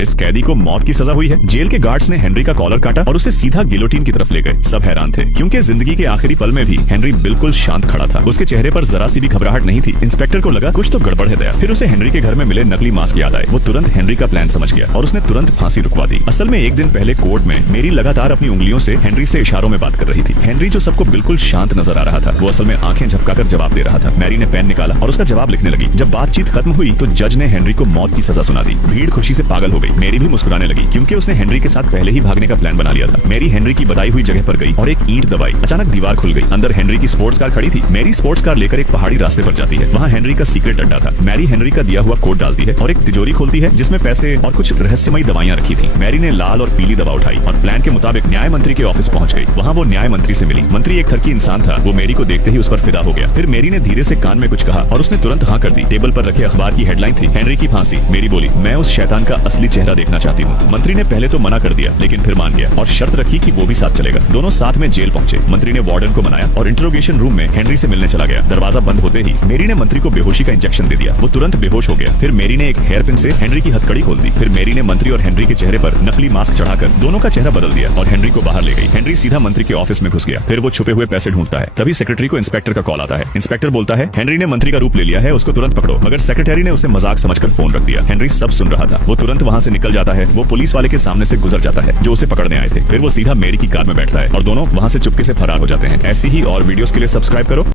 इस कैदी को मौत की सजा हुई है। जेल के गार्ड्स ने हेनरी का कॉलर काटा और उसे सीधा गिलोटिन की तरफ ले गए। सब हैरान थे क्योंकि जिंदगी के आखिरी पल में भी हेनरी बिल्कुल शांत खड़ा था। उसके चेहरे पर जरा सी भी घबराहट नहीं थी। इंस्पेक्टर को लगा कुछ तो गड़बड़ है दया। फिर उसे हेनरी के घर में मिले नकली मास्क याद आए। वो तुरंत हेनरी का प्लान समझ गया और उसने तुरंत फांसी रुकवा दी। असल में एक दिन पहले कोर्ट में मेरी लगातार अपनी उंगलियों से हेनरी से इशारों में बात कर रही थी। हेनरी जो सबको बिल्कुल शांत नजर आ रहा था, वो असल में आंखें झपकाकर जवाब दे रहा था। मैरी ने पेन निकाला और उसका जवाब लिखने लगी। जब बातचीत खत्म हुई तो जज ने हेनरी को मौत की सजा सुना दी। भीड़ खुशी से पागल हो गई। मेरी भी मुस्कुराने लगी क्योंकि उसने हेनरी के साथ पहले ही भागने का प्लान बना लिया था। मेरी हेनरी की बताई हुई जगह पर गई और एक ईंट दबाई। अचानक दीवार खुल गई। अंदर हेनरी की स्पोर्ट्स कार खड़ी थी। मेरी स्पोर्ट्स कार लेकर एक पहाड़ी रास्ते पर जाती है। वहाँ हेनरी का सीक्रेट अड्डा था। मैरी हेनरी का दिया हुआ कोट डालती है और एक तिजोरी खोलती है जिसमें पैसे और कुछ रहस्यमयी दवाइयां रखी थी। मैरी ने लाल और पीली दवा उठाई और प्लान के मुताबिक न्याय मंत्री के ऑफिस पहुंच गई। वहाँ वो न्याय मंत्री से मिली। मंत्री एक थरकी इंसान था। वो मेरी को देखते ही उस पर फिदा हो गया। फिर मेरी ने धीरे से कान में कुछ कहा और उसने तुरंत हाँ कर दी। टेबल पर रखे अखबार की हेडलाइन थी, हेनरी की फांसी। मेरी बोली, मैं उस शैतान का असली चेहरा देखना चाहती हूँ। मंत्री ने पहले तो मना कर दिया लेकिन फिर मान गया और शर्त रखी कि वो भी साथ चलेगा। दोनों साथ में जेल पहुंचे। मंत्री ने वार्डन को मनाया और इंटरोगेशन रूम में हेनरी से मिलने चला गया। दरवाजा बंद होते ही मेरी ने मंत्री को बेहोशी का इंजेक्शन दे दिया। वो तुरंत बेहोश हो गया। फिर मेरी ने एक हेयर पिन से हेनरी की हथकड़ी खोल दी। फिर मेरी ने मंत्री और हेनरी के चेहरे पर नकली मास्क चढ़ाकर दोनों का चेहरा बदल दिया और हेनरी को बाहर ले गई। हेनरी सीधा मंत्री के ऑफिस में घुस गया। फिर वो छुपे हुए पैसे ढूंढता है। तभी सेक्रेटरी को इंस्पेक्टर का कॉल आता है। इंस्पेक्टर बोलता है, हेनरी ने मंत्री का रूप ले लिया है, उसको तुरंत पकड़ो। मगर सेक्रेटरी ने उसे मजाक समझकर फोन रख दिया। हेनरी सब सुन रहा था। वो तुरंत वहाँ से निकल जाता है। वो पुलिस वाले के सामने से गुजर जाता है जो उसे पकड़ने आए थे। फिर वो सीधा मेरी की कार में बैठता है और दोनों वहाँ से चुपके से फरार हो जाते हैं। ऐसी ही और वीडियोस के लिए सब्सक्राइब करो।